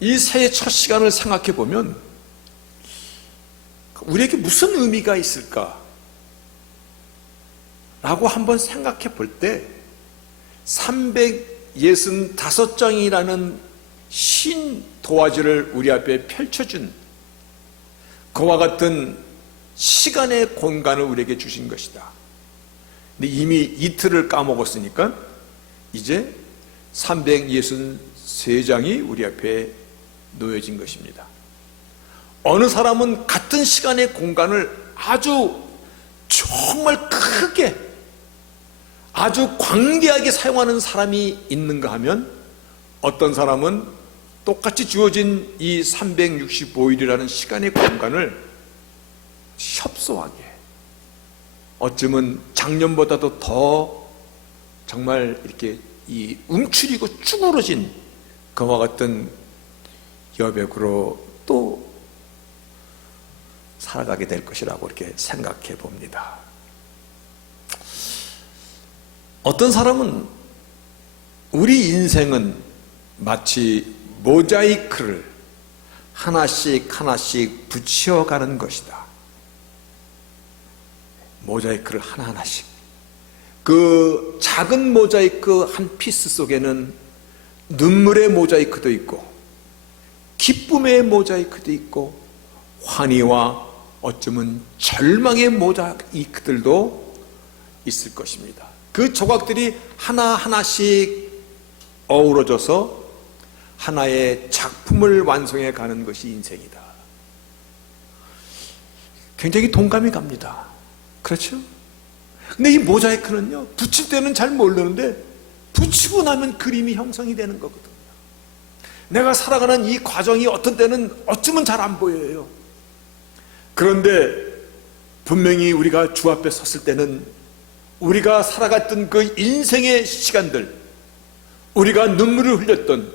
이 새해 첫 시간을 생각해 보면 우리에게 무슨 의미가 있을까? 라고 한번 생각해 볼 때 365장이라는 신 도화지를 우리 앞에 펼쳐준 그와 같은 시간의 공간을 우리에게 주신 것이다. 근데 이미 이틀을 까먹었으니까 이제 363장이 우리 앞에 놓여진 것입니다. 어느 사람은 같은 시간의 공간을 아주 정말 크게 아주 광대하게 사용하는 사람이 있는가 하면 어떤 사람은 똑같이 주어진 이 365일이라는 시간의 공간을 협소하게, 어쩌면 작년보다도 더 정말 이렇게 이 움츠리고 쭈그러진 그와 같은 여백으로 또 살아가게 될 것이라고 이렇게 생각해 봅니다. 어떤 사람은 우리 인생은 마치 모자이크를 하나씩 하나씩 붙여가는 것이다. 모자이크를 하나하나씩, 그 작은 모자이크 한 피스 속에는 눈물의 모자이크도 있고 기쁨의 모자이크도 있고 환희와 어쩌면 절망의 모자이크들도 있을 것입니다. 그 조각들이 하나하나씩 어우러져서 하나의 작품을 완성해 가는 것이 인생이다. 굉장히 동감이 갑니다. 그렇죠? 근데 이 모자이크는요, 붙일 때는 잘 모르는데 붙이고 나면 그림이 형성이 되는 거거든요. 내가 살아가는 이 과정이 어떤 때는 어쩌면 잘 안 보여요. 그런데 분명히 우리가 주 앞에 섰을 때는 우리가 살아갔던 그 인생의 시간들, 우리가 눈물을 흘렸던,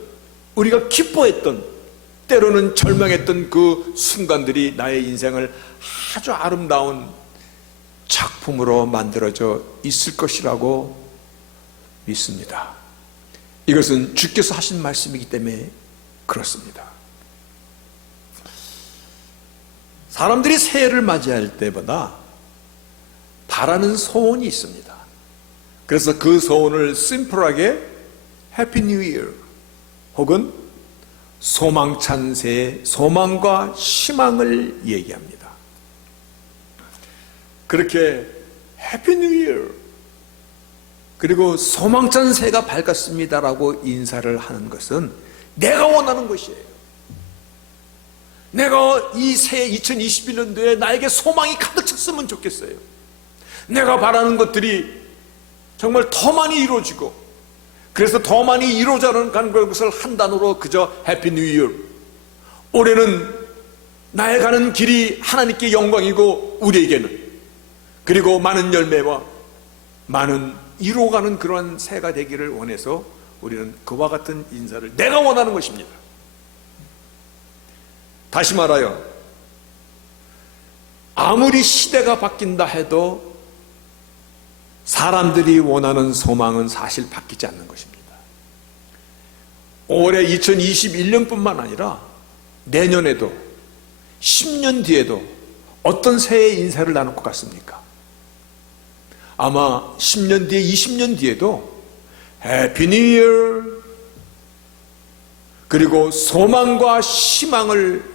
우리가 기뻐했던, 때로는 절망했던 그 순간들이 나의 인생을 아주 아름다운 작품으로 만들어져 있을 것이라고 믿습니다. 이것은 주께서 하신 말씀이기 때문에 그렇습니다. 사람들이 새해를 맞이할 때보다 바라는 소원이 있습니다. 그래서 그 소원을 심플하게 해피 뉴 이어 혹은 소망찬 새해, 소망과 희망을 얘기합니다. 그렇게 해피 뉴 이어 그리고 소망찬 새해가 밝았습니다라고 인사를 하는 것은 내가 원하는 것이에요. 내가 이 새해 2021년도에 나에게 소망이 가득 찼으면 좋겠어요. 내가 바라는 것들이 정말 더 많이 이루어지고, 그래서 더 많이 이루어져가는 것을 한 단어로 그저 해피 뉴 이어. 올해는 나의 가는 길이 하나님께 영광이고 우리에게는, 그리고 많은 열매와 많은 이루어가는 그러한 새해가 되기를 원해서 우리는 그와 같은 인사를 내가 원하는 것입니다. 다시 말하여 아무리 시대가 바뀐다 해도 사람들이 원하는 소망은 사실 바뀌지 않는 것입니다. 올해 2021년뿐만 아니라 내년에도 10년 뒤에도 어떤 새해 인사를 나눌 것 같습니까? 아마 10년 뒤에 20년 뒤에도 해피 뉴 이어 그리고 소망과 희망을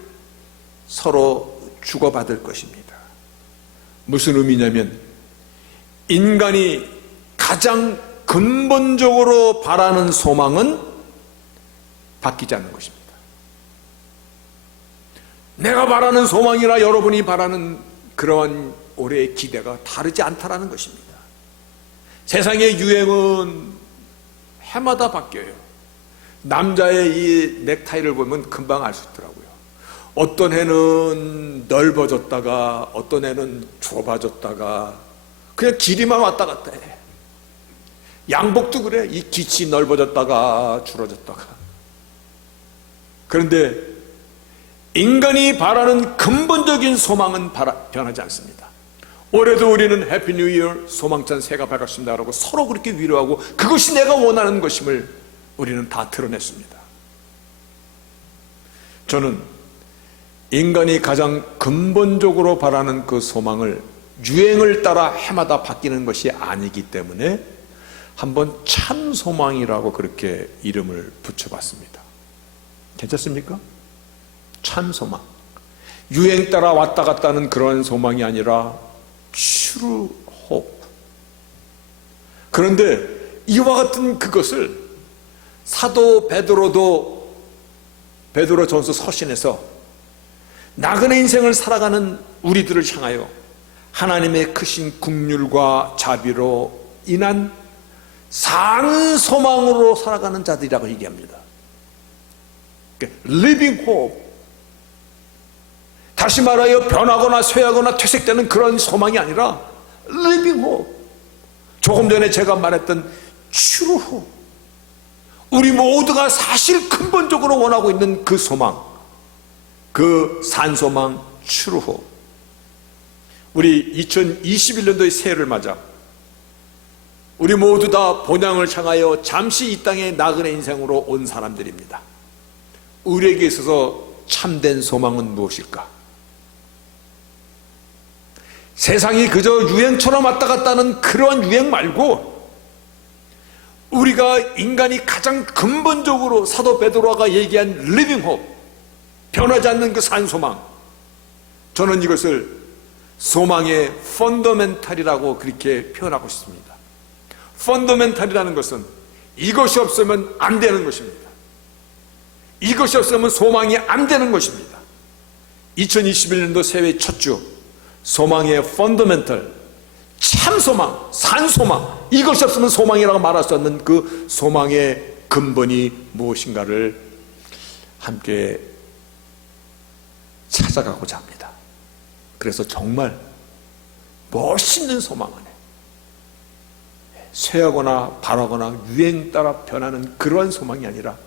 서로 주고받을 것입니다. 무슨 의미냐면 인간이 가장 근본적으로 바라는 소망은 바뀌지 않는 것입니다. 내가 바라는 소망이나 여러분이 바라는 그러한 올해의 기대가 다르지 않다라는 것입니다. 세상의 유행은 해마다 바뀌어요. 남자의 이 넥타이를 보면 금방 알 수 있더라고요. 어떤 해는 넓어졌다가 어떤 해는 좁아졌다가 그냥 길이만 왔다 갔다 해. 양복도 그래. 이 깃이 넓어졌다가 줄어졌다가. 그런데 인간이 바라는 근본적인 소망은 변하지 않습니다. 올해도 우리는 해피 뉴 이어, 소망찬 새해가 밝았습니다 라고 서로 그렇게 위로하고 그것이 내가 원하는 것임을 우리는 다 드러냈습니다. 저는 인간이 가장 근본적으로 바라는 그 소망을 유행을 따라 해마다 바뀌는 것이 아니기 때문에 한번 참 소망이라고 그렇게 이름을 붙여봤습니다. 괜찮습니까? 참 소망. 유행 따라 왔다 갔다 하는 그런 소망이 아니라 true hope. 그런데 이와 같은 그것을 사도 베드로도 베드로전서 서신에서 나그네 인생을 살아가는 우리들을 향하여 하나님의 크신 긍휼과 자비로 인한 산 소망으로 살아가는 자들이라고 얘기합니다. Living hope. 다시 말하여 변하거나 쇠하거나 퇴색되는 그런 소망이 아니라 Living hope. 조금 전에 제가 말했던 true hope. 우리 모두가 사실 근본적으로 원하고 있는 그 소망, 그 산소망 true hope. 우리 2021년도의 새해를 맞아 우리 모두 다 본향을 향하여 잠시 이 땅의 나그네 인생으로 온 사람들입니다. 우리에게 있어서 참된 소망은 무엇일까? 세상이 그저 유행처럼 왔다 갔다 하는 그런 유행 말고 우리가 인간이 가장 근본적으로 사도 베드로가 얘기한 리빙 홉, 변하지 않는 그 산소망, 저는 이것을 소망의 펀더멘탈이라고 그렇게 표현하고 싶습니다. 펀더멘탈이라는 것은 이것이 없으면 안 되는 것입니다. 이것이 없으면 소망이 안 되는 것입니다. 2021년도 새해 첫 주 소망의 펀더멘탈, 참소망, 산소망, 이것이 없으면 소망이라고 말할 수 없는 그 소망의 근본이 무엇인가를 함께 찾아가고자 합니다. 그래서 정말 멋있는 소망 안에 쇠하거나 바라거나 유행 따라 변하는 그러한 소망이 아니라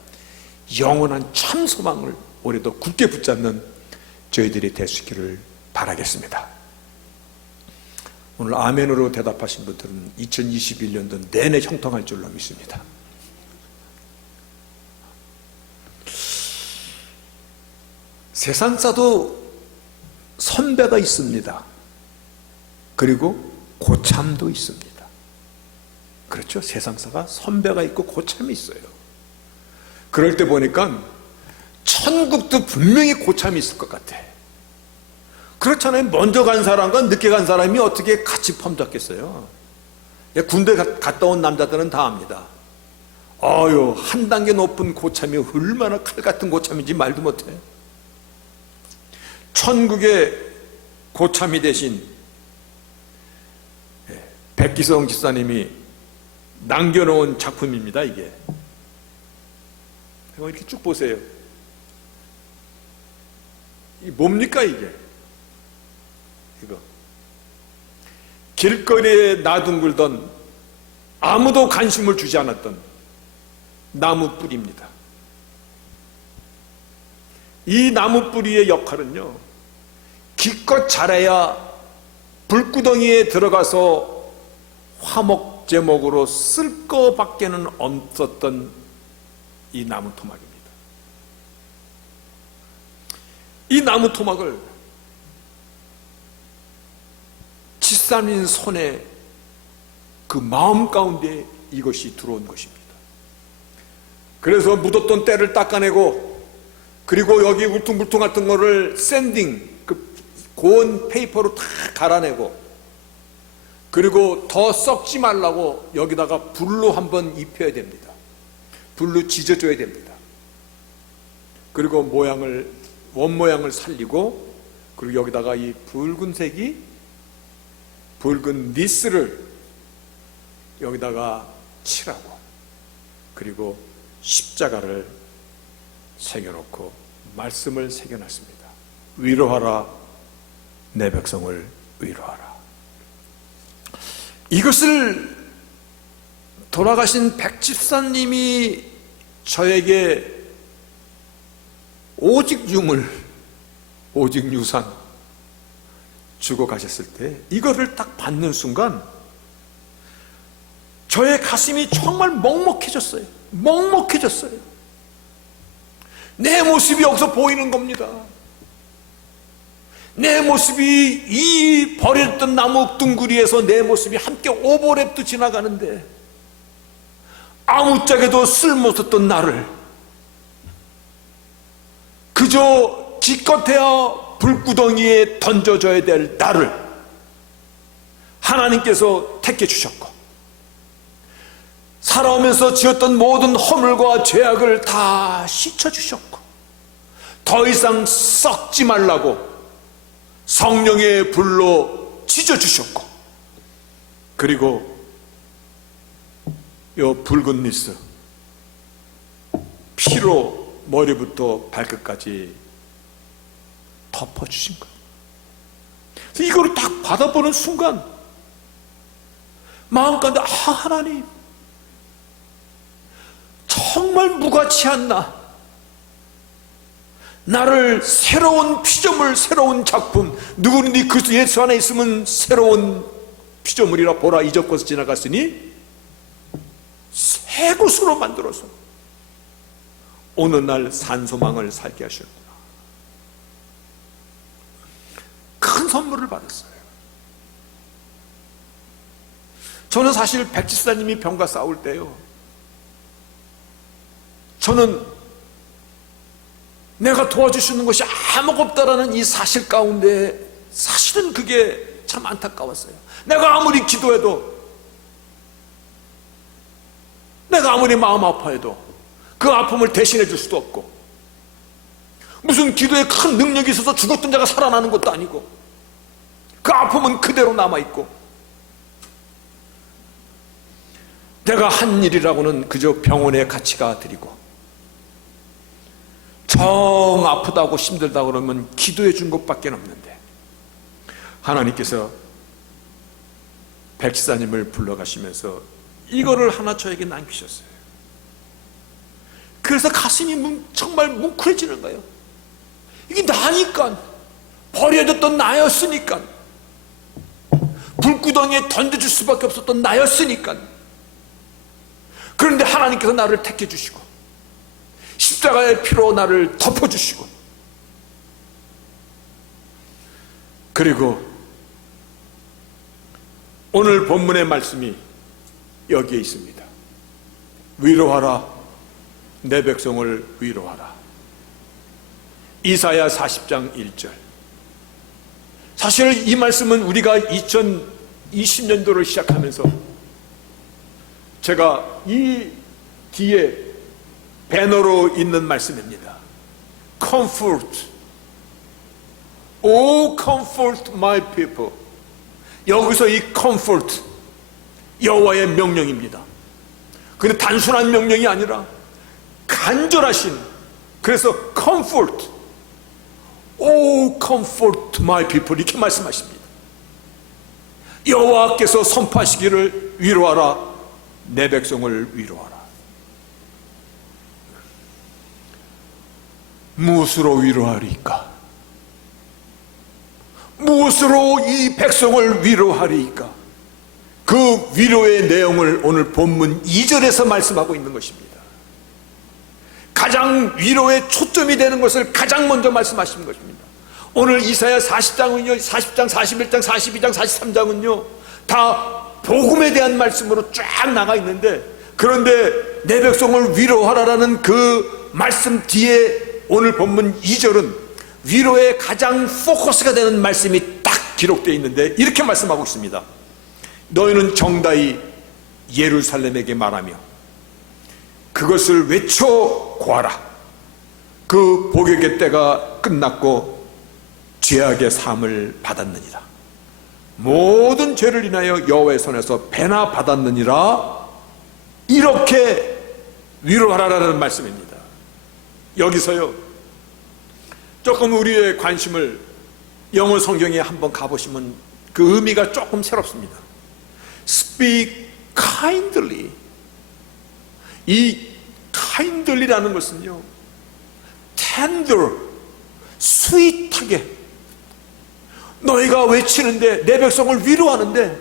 영원한 참 소망을 올해도 굳게 붙잡는 저희들이 될 수 있기를 바라겠습니다. 오늘 아멘으로 대답하신 분들은 2021년도 내내 형통할 줄로 믿습니다. 세상사도 선배가 있습니다. 그리고 고참도 있습니다. 그렇죠? 세상사가 선배가 있고 고참이 있어요. 그럴 때 보니까 천국도 분명히 고참이 있을 것 같아. 그렇잖아요. 먼저 간 사람과 늦게 간 사람이 어떻게 같이 폼잡겠어요? 군대 갔다 온 남자들은 다 압니다. 한 단계 높은 고참이 얼마나 칼 같은 고참인지 말도 못해. 천국의 고참이 되신 백기성 집사님이 남겨놓은 작품입니다. 이게 이렇게 쭉 보세요. 이 뭡니까 이게? 이거 길거리에 나둥글던 아무도 관심을 주지 않았던 나무 뿌리입니다. 이 나무 뿌리의 역할은요, 기껏 자라야 불구덩이에 들어가서 화목 제목으로 쓸 거밖에는 없었던 이 나무 토막입니다. 이 나무 토막을 집사님 손에 그 마음 가운데 이것이 들어온 것입니다. 그래서 묻었던 때를 닦아내고, 그리고 여기 울퉁불퉁 같은 거를 샌딩, 그 고온 페이퍼로 다 갈아내고, 그리고 더 썩지 말라고 여기다가 불로 한번 입혀야 됩니다. 불로 지져줘야 됩니다. 그리고 원 모양을 살리고, 그리고 여기다가 이 붉은 니스를 여기다가 칠하고, 그리고 십자가를 새겨놓고 말씀을 새겨놨습니다. 위로하라, 내 백성을 위로하라. 이것을 돌아가신 백집사님이 저에게 오직 유물, 오직 유산 주고 가셨을 때 이거를 딱 받는 순간 저의 가슴이 정말 먹먹해졌어요. 먹먹해졌어요. 내 모습이 여기서 보이는 겁니다. 내 모습이 이 버렸던 나무 둥구리에서 내 모습이 함께 오버랩도 지나가는데 아무짝에도 쓸모없었던 나를 그저 기껏해야 불구덩이에 던져져야 될 나를 하나님께서 택해 주셨고 살아오면서 지었던 모든 허물과 죄악을 다 씻어주셨고 더 이상 썩지 말라고 성령의 불로 찢어주셨고 그리고 요 붉은 니스 피로 머리부터 발끝까지 덮어주신 거예요. 이거를 딱 받아보는 순간 마음 가운데 하나님 정말 무가치한 나를 새로운 피조물, 새로운 작품, 누구든지 그리스도 예수 안에 있으면 새로운 피조물이라 보라 이적것을 지나갔으니 새 것으로 만들어서 어느 날 산소망을 살게 하셨구나. 큰 선물을 받았어요. 저는 사실 백지사님이 병과 싸울 때요, 저는 내가 도와주시는 것이 아무것도 없다라는 이 사실 가운데 사실은 그게 참 안타까웠어요. 내가 아무리 기도해도, 내가 아무리 마음 아파해도 그 아픔을 대신해 줄 수도 없고, 무슨 기도에 큰 능력이 있어서 죽었던 자가 살아나는 것도 아니고, 그 아픔은 그대로 남아있고, 내가 한 일이라고는 그저 병원에 같이 가드리고, 정 아프다고 힘들다고 그러면 기도해 준 것밖에 없는데, 하나님께서 백지사님을 불러가시면서 이거를 하나 저에게 남기셨어요. 그래서 가슴이 정말 뭉클해지는 거예요. 이게 나니까, 버려졌던 나였으니까, 불구덩이에 던져줄 수밖에 없었던 나였으니까. 그런데 하나님께서 나를 택해 주시고 십자가의 피로 나를 덮어주시고, 그리고 오늘 본문의 말씀이 여기에 있습니다. 위로하라, 내 백성을 위로하라. 이사야 40장 1절. 사실 이 말씀은 우리가 2020년도를 시작하면서 제가 이 뒤에 배너로 있는 말씀입니다. Comfort, Oh comfort my people. 여기서 이 comfort, 여호와의 명령입니다. 근데 단순한 명령이 아니라 간절하신, 그래서 comfort, Oh comfort my people 이렇게 말씀하십니다. 여호와께서 선포하시기를 위로하라, 내 백성을 위로하라. 무엇으로 위로하리까? 무엇으로 이 백성을 위로하리까? 그 위로의 내용을 오늘 본문 2절에서 말씀하고 있는 것입니다. 가장 위로의 초점이 되는 것을 가장 먼저 말씀하시는 것입니다. 오늘 이사야 40장은요, 40장, 41장, 42장, 43장은요 다 복음에 대한 말씀으로 쫙 나가 있는데, 그런데 내 백성을 위로하라라는 그 말씀 뒤에 오늘 본문 2절은 위로의 가장 포커스가 되는 말씀이 딱 기록되어 있는데 이렇게 말씀하고 있습니다. 너희는 정다이 예루살렘에게 말하며 그것을 외쳐 고하라. 그 복역의 때가 끝났고 죄악의 사함을 받았느니라. 모든 죄를 인하여 여호와의 손에서 배나 받았느니라. 이렇게 위로하라라는 말씀입니다. 여기서요 조금 우리의 관심을 영어 성경에 한번 가보시면 그 의미가 조금 새롭습니다. Speak kindly. 이 kindly라는 것은요 tender, sweet하게 너희가 외치는데, 내 백성을 위로하는데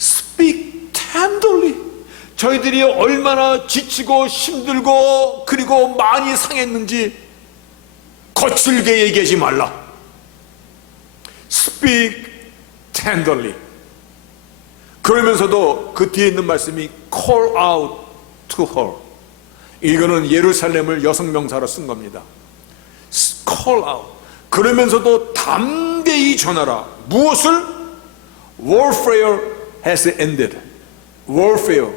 speak tenderly. 저희들이 얼마나 지치고 힘들고 그리고 많이 상했는지 거칠게 얘기하지 말라. Speak tenderly. 그러면서도 그 뒤에 있는 말씀이 call out to her. 이거는 예루살렘을 여성명사로 쓴 겁니다. call out. 그러면서도 담대히 전하라. 무엇을? warfare has ended. warfare.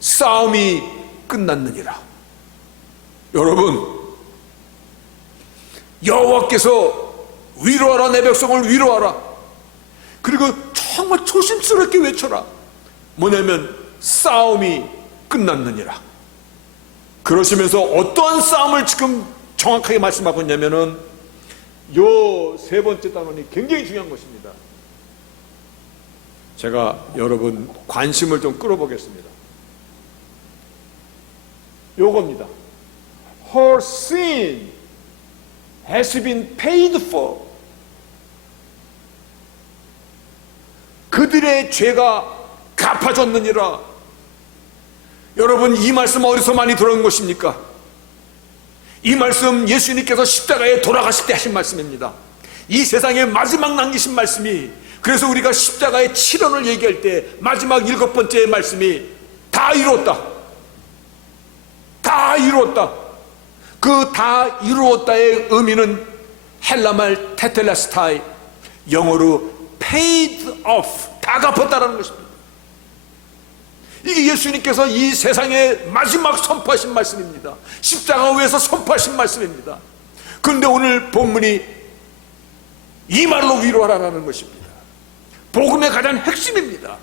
싸움이 끝났느니라. 여러분, 여호와께서 위로하라, 내 백성을 위로하라. 그리고 정말 조심스럽게 외쳐라. 뭐냐면 싸움이 끝났느니라. 그러시면서 어떠한 싸움을 지금 정확하게 말씀하고 있냐면은 요 세 번째 단원이 굉장히 중요한 것입니다. 제가 여러분 관심을 좀 끌어보겠습니다. 요겁니다. Her sin has been paid for. 그들의 죄가 갚아졌느니라. 여러분, 이 말씀 어디서 많이 들은 것입니까? 이 말씀 예수님께서 십자가에 돌아가실 때 하신 말씀입니다. 이 세상에 마지막 남기신 말씀이, 그래서 우리가 십자가의 7원을 얘기할 때 마지막 7번째 말씀이 다 이루었다. 다 이루었다. 그 다 이루었다의 의미는 헬라말 테텔레스타이, 영어로 paid off, 다 갚았다라는 것입니다. 이게 예수님께서 이 세상에 마지막 선포하신 말씀입니다. 십자가 위에서 선포하신 말씀입니다. 그런데 오늘 본문이 이 말로 위로하라는 것입니다. 복음의 가장 핵심입니다.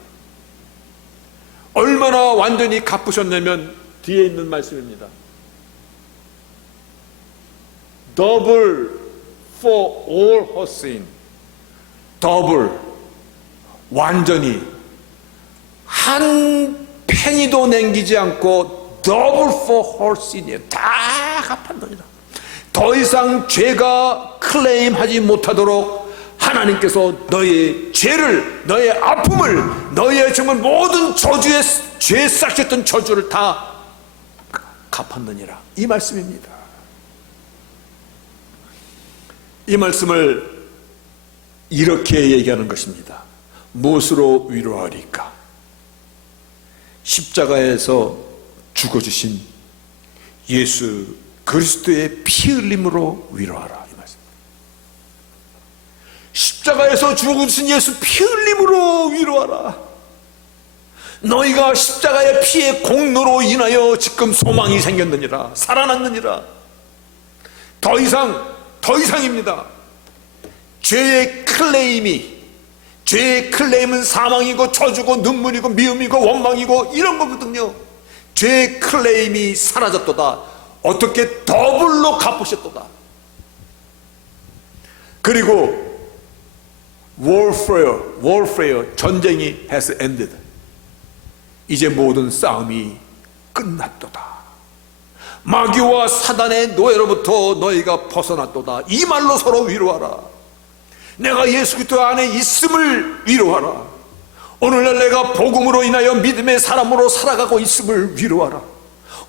얼마나 완전히 갚으셨냐면 뒤에 있는 말씀입니다. Double for all her sin. 더블, 완전히 한 페니도 남기지 않고 더블 for her sin이에요. 다 갚았느니라. 더 이상 죄가 클레임하지 못하도록 하나님께서 너의 죄를, 너의 아픔을, 너의 정말 모든 저주에 죄에 싹했던 저주를 다 갚았느니라. 이 말씀입니다. 이 말씀을 이렇게 얘기하는 것입니다. 무엇으로 위로하리까? 십자가에서 죽어주신 예수 그리스도의 피 흘림으로 위로하라. 이 말씀. 십자가에서 죽어주신 예수 피 흘림으로 위로하라. 너희가 십자가의 피의 공로로 인하여 지금 소망이 생겼느니라. 살아났느니라. 더 이상입니다. 죄의 클레임은 사망이고 저주고 눈물이고 미움이고 원망이고 이런 거거든요. 죄의 클레임이 사라졌도다. 어떻게 더블로 갚으셨도다. 그리고 warfare, 전쟁이 has ended. 이제 모든 싸움이 끝났도다. 마귀와 사단의 노예로부터 너희가 벗어났도다. 이 말로 서로 위로하라. 내가 예수 그리스도 안에 있음을 위로하라. 오늘날 내가 복음으로 인하여 믿음의 사람으로 살아가고 있음을 위로하라.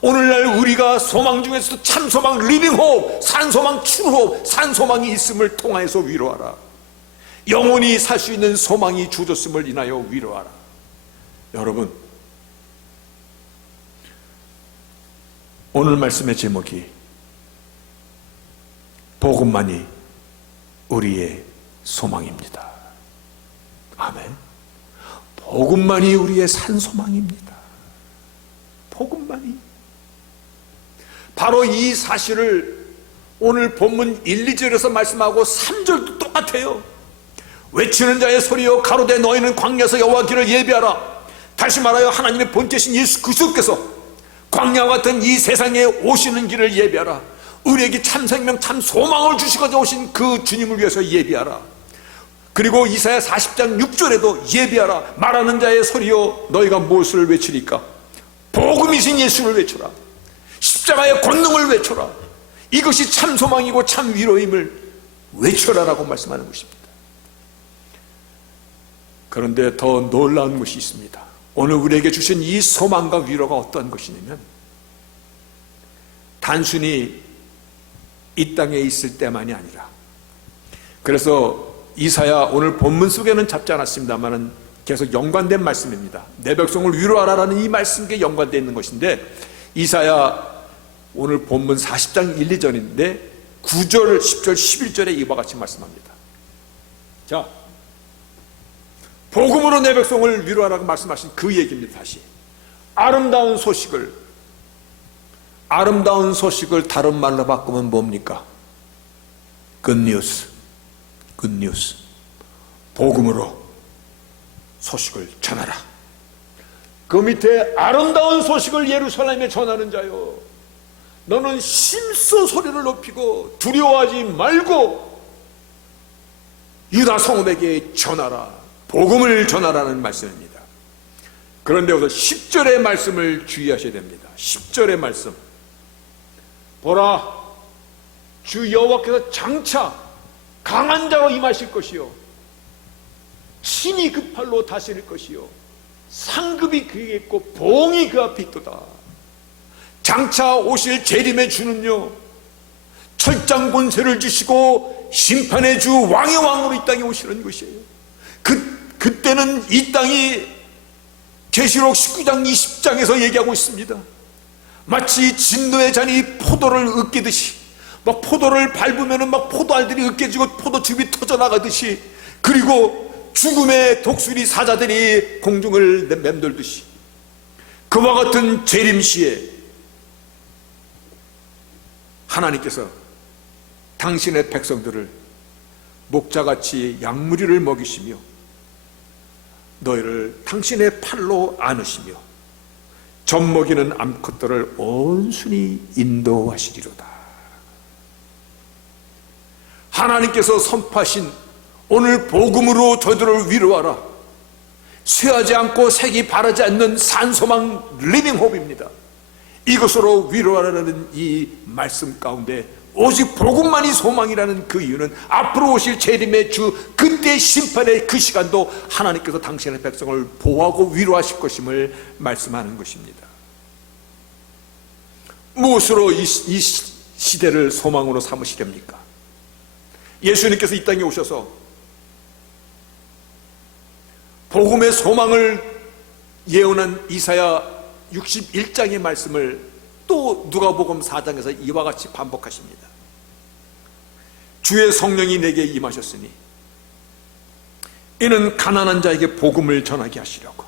오늘날 우리가 소망 중에서도 참소망, 리빙호흡, 산소망, 추호흡, 산소망이 있음을 통하여서 위로하라. 영원히 살 수 있는 소망이 주어졌음을 인하여 위로하라. 여러분, 오늘 말씀의 제목이 복음만이 우리의 소망입니다. 아멘. 복음만이 우리의 산소망입니다. 복음만이. 바로 이 사실을 오늘 본문 1, 2절에서 말씀하고 3절도 똑같아요. 외치는 자의 소리여 가로되 너희는 광야에서 여호와 길을 예비하라. 다시 말하여 하나님의 본체신 예수 그리스도께서 광야와 같은 이 세상에 오시는 길을 예비하라. 우리에게 참 생명, 참 소망을 주시고자 오신 그 주님을 위해서 예비하라. 그리고 이사야 40장 6절에도 예비하라. 말하는 자의 소리여 너희가 무엇을 외치리까? 복음이신 예수를 외쳐라. 십자가의 권능을 외쳐라. 이것이 참 소망이고 참 위로임을 외쳐라라고 말씀하는 것입니다. 그런데 더 놀라운 것이 있습니다. 오늘 우리에게 주신 이 소망과 위로가 어떤 것이냐면 단순히 이 땅에 있을 때만이 아니라, 그래서 이사야 오늘 본문 속에는 잡지 않았습니다만은 계속 연관된 말씀입니다. 내 백성을 위로하라라는 이 말씀에 연관되어 있는 것인데, 이사야 오늘 본문 40장 1, 2절인데 9절, 10절, 11절에 이와 같이 말씀합니다. 자, 복음으로 내 백성을 위로하라고 말씀하신 그 얘기입니다. 다시 아름다운 소식을 다른 말로 바꾸면 뭡니까? 굿뉴스. 복음으로 소식을 전하라. 그 밑에 아름다운 소식을 예루살렘에 전하는 자요, 너는 심소 소리를 높이고 두려워하지 말고 유다 성읍에게 전하라. 복음을 전하라는 말씀입니다. 그런데 여기서 10절의 말씀을 주의하셔야 됩니다. 10절의 말씀, 보라, 주 여호와께서 장차 강한 자로 임하실 것이요, 친히 그 팔로 다스릴 것이요, 상급이 그에게 있고 보응이 그 앞에 있도다. 장차 오실 재림의 주는요, 철장 권세를 주시고 심판의 주 왕의 왕으로 이 땅에 오시는 것이에요. 그때는 이 땅이 계시록 19장 20장에서 얘기하고 있습니다. 마치 진노의 잔이 포도를 으깨듯이, 막 포도를 밟으면 막 포도알들이 으깨지고 포도즙이 터져나가듯이, 그리고 죽음의 독수리 사자들이 공중을 맴돌듯이, 그와 같은 재림시에 하나님께서 당신의 백성들을 목자같이 양무리를 먹이시며 너희를 당신의 팔로 안으시며 젖먹이는 암컷들을 온순히 인도하시리로다. 하나님께서 선포하신 오늘 복음으로 저들을 위로하라, 쇠하지 않고 색이 바르지 않는 산소망 리빙호흡입니다. 이것으로 위로하라는 이 말씀 가운데 오직 복음만이 소망이라는 그 이유는 앞으로 오실 재림의 주, 그때 심판의 그 시간도 하나님께서 당신의 백성을 보호하고 위로하실 것임을 말씀하는 것입니다. 무엇으로 이 시대를 소망으로 삼으시렵니까? 예수님께서 이 땅에 오셔서 복음의 소망을 예언한 이사야 61장의 말씀을 또 누가복음 4장에서 이와 같이 반복하십니다. 주의 성령이 내게 임하셨으니 이는 가난한 자에게 복음을 전하게 하시려고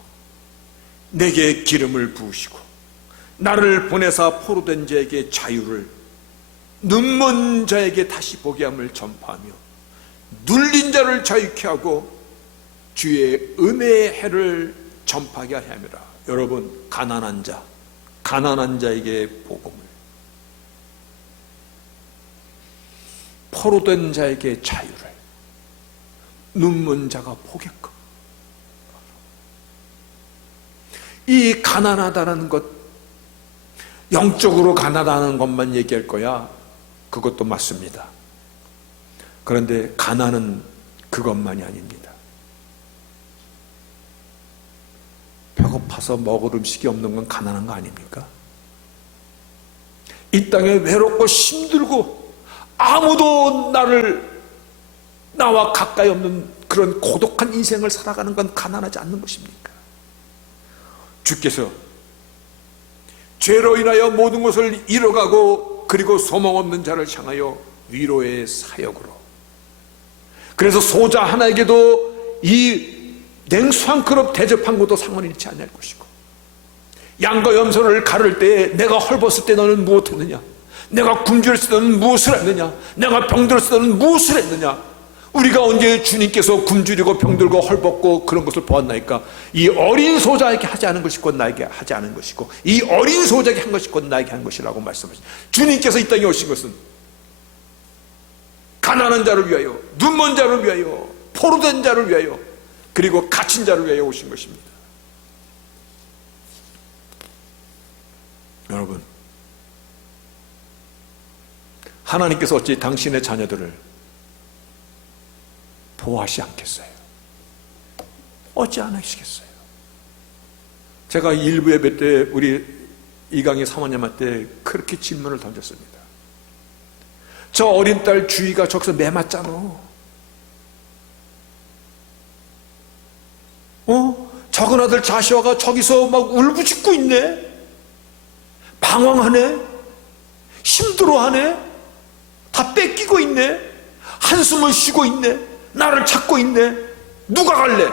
내게 기름을 부으시고 나를 보내사 포로된 자에게 자유를, 눈먼 자에게 다시 보게 함을 전파하며 눌린 자를 자유케 하고 주의 은혜의 해를 전파하게 하미라. 여러분, 가난한 자에게 복음을, 포로된 자에게 자유를, 눈먼 자가 보게끔. 이 가난하다는 것, 영적으로 가난하다는 것만 얘기할 거야, 그것도 맞습니다. 그런데 가난은 그것만이 아닙니다. 배고파서 먹을 음식이 없는 건 가난한 거 아닙니까? 이 땅에 외롭고 힘들고 아무도 나와 가까이 없는 그런 고독한 인생을 살아가는 건 가난하지 않는 것입니까? 주께서 죄로 인하여 모든 것을 잃어가고 그리고 소망 없는 자를 향하여 위로의 사역으로, 그래서 소자 하나에게도 이 냉수 한 그릇 대접한 것도 상관이 있지 않을 것이고, 양과 염소를 가를 때에 내가 헐벗을 때 너는 무엇했느냐, 내가 굶주렸을 때 너는 무엇을 했느냐, 내가 병들었을 때 너는 무엇을 했느냐. 우리가 언제 주님께서 굶주리고 병들고 헐벗고 그런 것을 보았나이까? 이 어린 소자에게 하지 않은 것이 곧 나에게 하지 않은 것이고, 이 어린 소자에게 한 것이 곧 나에게 한 것이라고 말씀하십니다. 주님께서 이 땅에 오신 것은 가난한 자를 위하여, 눈먼 자를 위하여, 포로된 자를 위하여, 그리고 갇힌 자를 위하여 오신 것입니다. 여러분, 하나님께서 어찌 당신의 자녀들을 보호하시지 않겠어요? 어찌 안 하시겠어요? 제가 일부 예배 때 우리 이강희 사모님한테 그렇게 질문을 던졌습니다. 저 어린 딸 주희가 저기서 매 맞잖아. 작은 아들 자시아가 저기서 막 울부짖고 있네. 방황하네. 힘들어하네. 다 뺏기고 있네. 한숨을 쉬고 있네. 나를 찾고 있네. 누가 갈래?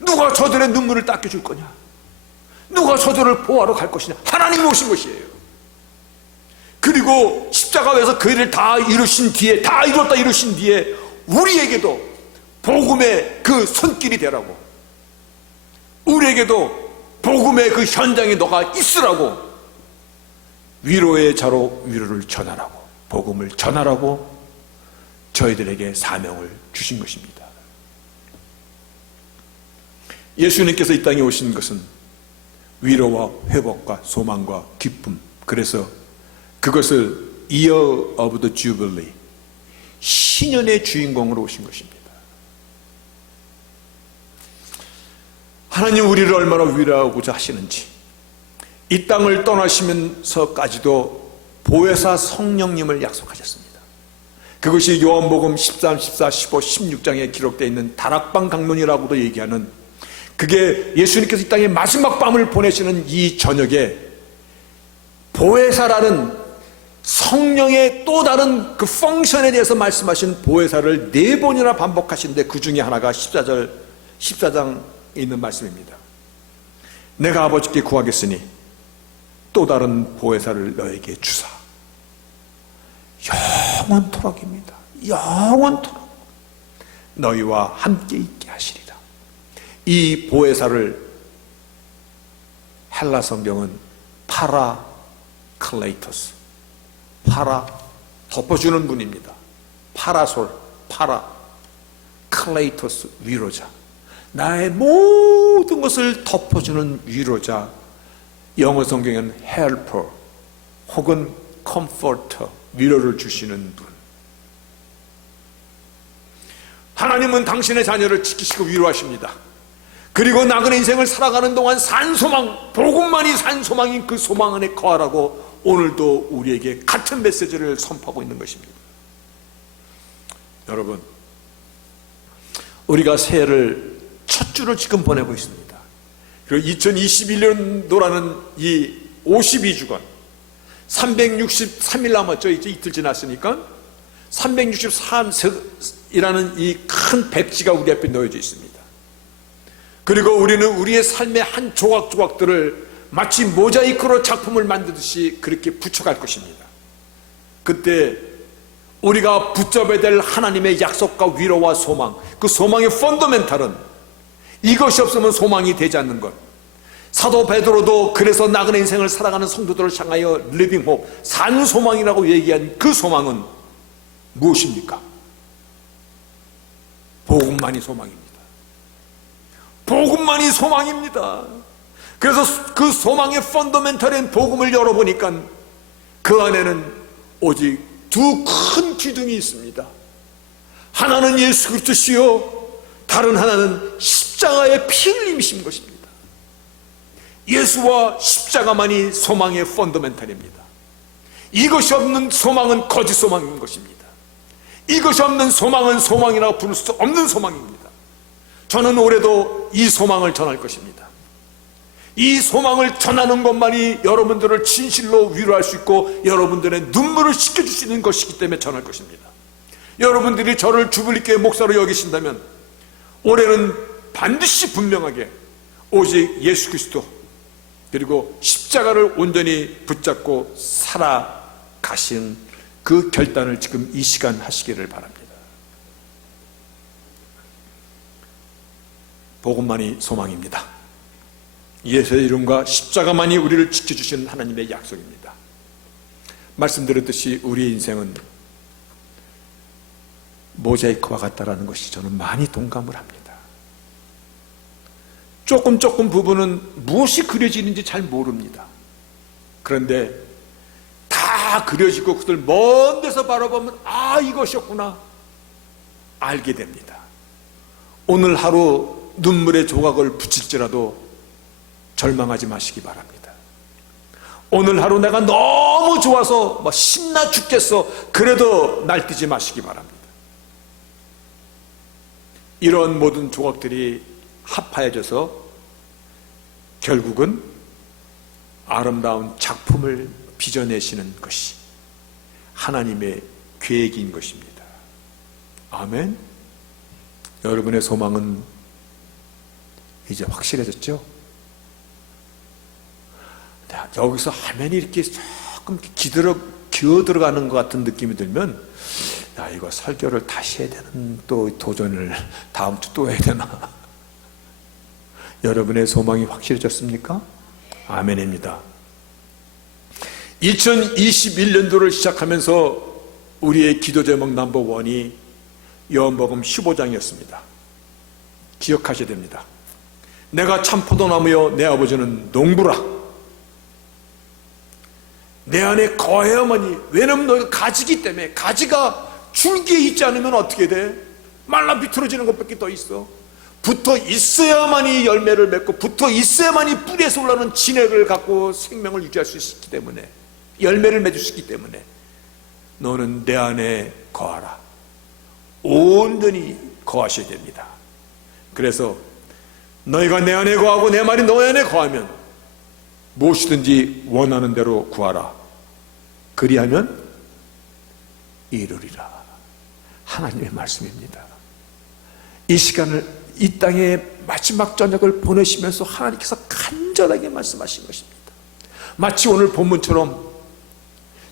누가 저들의 눈물을 닦여줄 거냐? 누가 저들을 보호하러 갈 것이냐? 하나님이 오신 것이에요. 그리고 십자가에서 그 일을 다 이루신 뒤에, 다 이뤘다 이루신 뒤에 우리에게도 복음의 그 손길이 되라고, 우리에게도 복음의 그 현장에 너가 있으라고, 위로의 자로 위로를 전하라고, 복음을 전하라고 저희들에게 사명을 주신 것입니다. 예수님께서 이 땅에 오신 것은 위로와 회복과 소망과 기쁨, 그래서 그것을 Year of the Jubilee, 신년의 주인공으로 오신 것입니다. 하나님 우리를 얼마나 위로하고자 하시는지, 이 땅을 떠나시면서까지도 보혜사 성령님을 약속하셨습니다. 그것이 요한복음 13, 14, 15, 16장에 기록되어 있는 다락방 강론이라고도 얘기하는, 그게 예수님께서 이 땅에 마지막 밤을 보내시는 이 저녁에 보혜사라는 성령의 또 다른 그 펑션에 대해서 말씀하신 보혜사를 4번이나 반복하시는데, 그 중에 하나가 14장에 있는 말씀입니다. 내가 아버지께 구하겠으니 또 다른 보혜사를 너에게 주사 영원토록입니다. 영원토록 너희와 함께 있게 하시리라. 이 보혜사를 헬라 성경은 파라클레이토스, 파라 덮어주는 분입니다. 파라솔, 파라 클레이토스, 위로자, 나의 모든 것을 덮어주는 위로자. 영어 성경은 helper 혹은 comforter, 위로를 주시는 분. 하나님은 당신의 자녀를 지키시고 위로하십니다. 그리고 나그네 인생을 살아가는 동안 산 소망, 복음만이 산 소망인 그 소망 안에 거하라고 오늘도 우리에게 같은 메시지를 선포하고 있는 것입니다. 여러분, 우리가 새해를 첫 주를 지금 보내고 있습니다. 그리고 2021년도라는 이 52주간 363일 남았죠. 이제 이틀 지났으니까 363이라는 이 큰 백지가 우리 앞에 놓여져 있습니다. 그리고 우리는 우리의 삶의 한 조각조각들을 마치 모자이크로 작품을 만들듯이 그렇게 붙여갈 것입니다. 그때 우리가 붙잡아야 될 하나님의 약속과 위로와 소망, 그 소망의 펀더멘탈은 이것이 없으면 소망이 되지 않는 것. 사도 베드로도 그래서 나그네 인생을 살아가는 성도들을 향하여 리빙 홉, 산 소망이라고 얘기한 그 소망은 무엇입니까? 복음만이 소망입니다. 복음만이 소망입니다. 그래서 그 소망의 펀더멘탈인 복음을 열어보니까 그 안에는 오직 두 큰 기둥이 있습니다. 하나는 예수 그리스도시요, 다른 하나는 십자가의 피 흘림이신 것입니다. 예수와 십자가만이 소망의 펀더멘탈입니다. 이것이 없는 소망은 거짓 소망인 것입니다. 이것이 없는 소망은 소망이라고 부를 수 없는 소망입니다. 저는 올해도 이 소망을 전할 것입니다. 이 소망을 전하는 것만이 여러분들을 진실로 위로할 수 있고 여러분들의 눈물을 씻겨줄 수 있는 것이기 때문에 전할 것입니다. 여러분들이 저를 주블리교회 목사로 여기신다면 올해는 반드시 분명하게 오직 예수 그리스도 그리고 십자가를 온전히 붙잡고 살아가신 그 결단을 지금 이 시간 하시기를 바랍니다. 복음만이 소망입니다. 예수의 이름과 십자가만이 우리를 지켜주시는 하나님의 약속입니다. 말씀드렸듯이 우리의 인생은 모자이크와 같다라는 것이 저는 많이 동감을 합니다. 조금 부분은 무엇이 그려지는지 잘 모릅니다. 그런데 다 그려지고 그들 먼 데서 바라보면 아, 이것이었구나 알게 됩니다. 오늘 하루 눈물의 조각을 붙일지라도 절망하지 마시기 바랍니다. 오늘 하루 내가 너무 좋아서 신나 죽겠어, 그래도 날뛰지 마시기 바랍니다. 이런 모든 조각들이 합하여져서 결국은 아름다운 작품을 빚어내시는 것이 하나님의 계획인 것입니다. 아멘. 여러분의 소망은 이제 확실해졌죠? 여기서 화면이 이렇게 조금 기어 들어가는 것 같은 느낌이 들면, 야, 이거 설교를 다시 해야 되는 또 도전을 다음 주 또 해야 되나? 여러분의 소망이 확실해졌습니까? 아멘입니다. 2021년도를 시작하면서 우리의 기도 제목 넘버원이 요한복음 15장이었습니다. 기억하셔야 됩니다. 내가 참 포도나무여 내 아버지는 농부라. 내 안에 거해야만이. 왜냐면 너희가 가지기 때문에. 가지가 줄기에 있지 않으면 어떻게 돼? 말라 비틀어지는 것밖에 더 있어. 붙어 있어야만이 열매를 맺고, 붙어 있어야만이 뿌리에서 올라오는 진액을 갖고 생명을 유지할 수 있기 때문에, 열매를 맺을 수 있기 때문에 너는 내 안에 거하라. 온전히 거하셔야 됩니다. 그래서 너희가 내 안에 거하고 내 말이 너희 안에 거하면 무엇이든지 원하는 대로 구하라. 그리하면 이루리라. 하나님의 말씀입니다. 이 시간을, 이 땅의 마지막 저녁을 보내시면서 하나님께서 간절하게 말씀하신 것입니다. 마치 오늘 본문처럼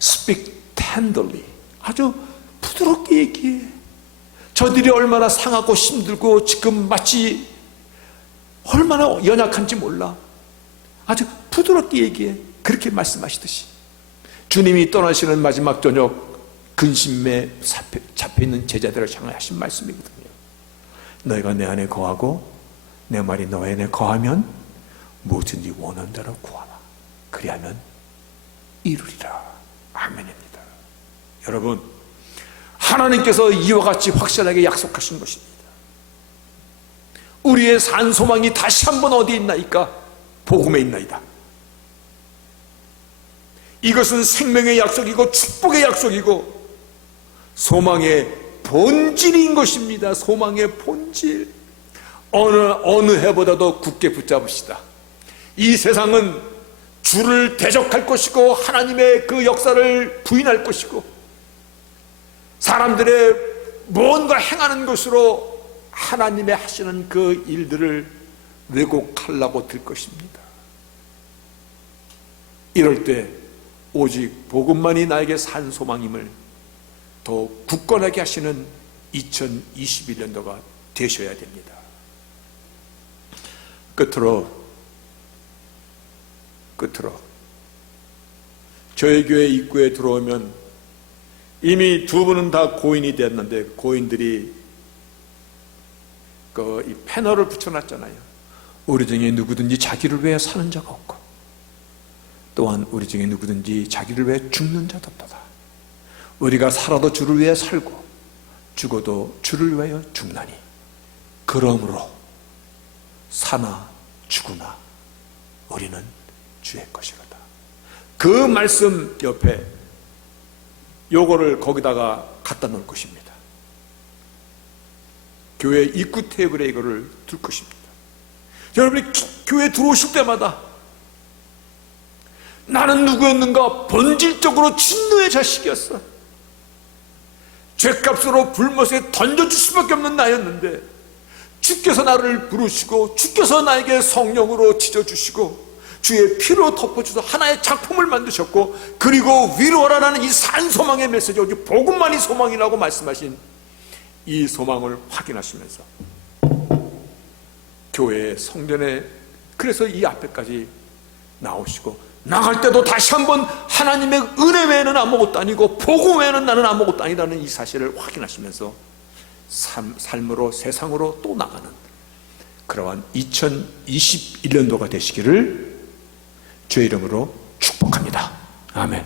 Speak tenderly, 아주 부드럽게 얘기해. 저들이 얼마나 상하고 힘들고 지금 마치 얼마나 연약한지 몰라. 아주 부드럽게 얘기해. 그렇게 말씀하시듯이 주님이 떠나시는 마지막 저녁 근심에 잡혀있는 제자들을 향해 하신 말씀이거든요. 너희가 내 안에 거하고 내 말이 너희 안에 거하면 무엇든지 원하는 대로 구하라. 그리하면 이루리라. 아멘입니다. 여러분, 하나님께서 이와 같이 확실하게 약속하신 것입니다. 우리의 산 소망이 다시 한번 어디 있나이까? 복음에 있나이다. 이것은 생명의 약속이고 축복의 약속이고 소망의 본질인 것입니다. 소망의 본질. 어느 해보다도 굳게 붙잡으시다. 이 세상은 주를 대적할 것이고 하나님의 그 역사를 부인할 것이고 사람들의 뭔가 행하는 것으로 하나님의 하시는 그 일들을 왜곡하려고 들 것입니다. 이럴 때 오직 복음만이 나에게 산 소망임을 더 굳건하게 하시는 2021년도가 되셔야 됩니다. 끝으로 저희 교회 입구에 들어오면 이미 두 분은 다 고인이 됐는데 고인들이 이 패널을 붙여놨잖아요. 우리 중에 누구든지 자기를 위해 사는 자가 없고 또한 우리 중에 누구든지 자기를 위해 죽는 자도 없다. 우리가 살아도 주를 위해 살고 죽어도 주를 위하여 죽나니 그러므로 사나 죽으나 우리는 주의 것이로다. 그 말씀 옆에 요거를 거기다가 갖다 놓을 것입니다. 교회 입구 테이블에 이거를 둘 것입니다. 여러분이 교회 들어오실 때마다 나는 누구였는가? 본질적으로 진노의 자식이었어. 죄값으로 불못에 던져줄 수밖에 없는 나였는데 주께서 나를 부르시고 주께서 나에게 성령으로 지져주시고 주의 피로 덮어주셔서 하나의 작품을 만드셨고 그리고 위로하라는 이 산소망의 메시지, 오직 복음만이 소망이라고 말씀하신 이 소망을 확인하시면서 교회의 성전에 그래서 이 앞에까지 나오시고 나갈 때도 다시 한번 하나님의 은혜 외에는 아무것도 아니고 복음 외에는 나는 아무것도 아니라는 이 사실을 확인하시면서 삶으로 세상으로 또 나가는 그러한 2021년도가 되시기를 주의 이름으로 축복합니다. 아멘.